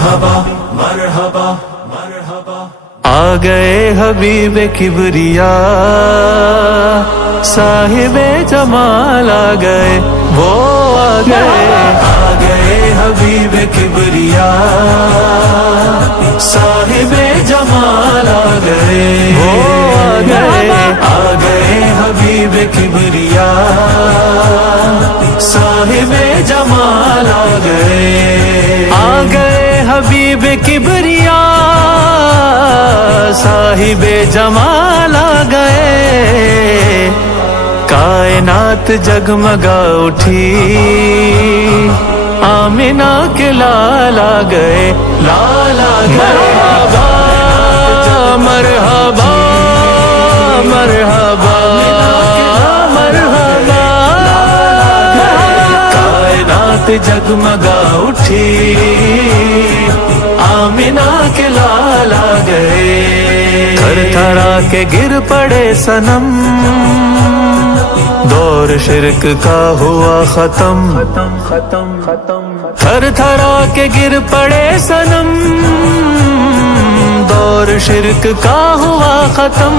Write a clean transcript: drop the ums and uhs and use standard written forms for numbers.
مرحبا مرحبا مرحبا. آ گئے حبیب کبریا صاحب جمال آ گئے، وہ آ گئے حبیب کبریا صاحب جمال آ گئے، وہ آ گئے حبیب کبریا صاحب جمال آ گئے حبیب کبریا صاحب جمال آ گئے. کائنات جگمگا اٹھی، آمنہ کے لال آ گئے، لال آ گئے. مرحبا مرحبا مرحبا. کائنات جگمگا اٹھی، آمنہ کے لال آ گئے. تھر تھرا کے گر پڑے صنم، دور شرک کا ہوا ختم. تھر تھرا کے گر پڑے صنم، دور شرک کا ہوا ختم.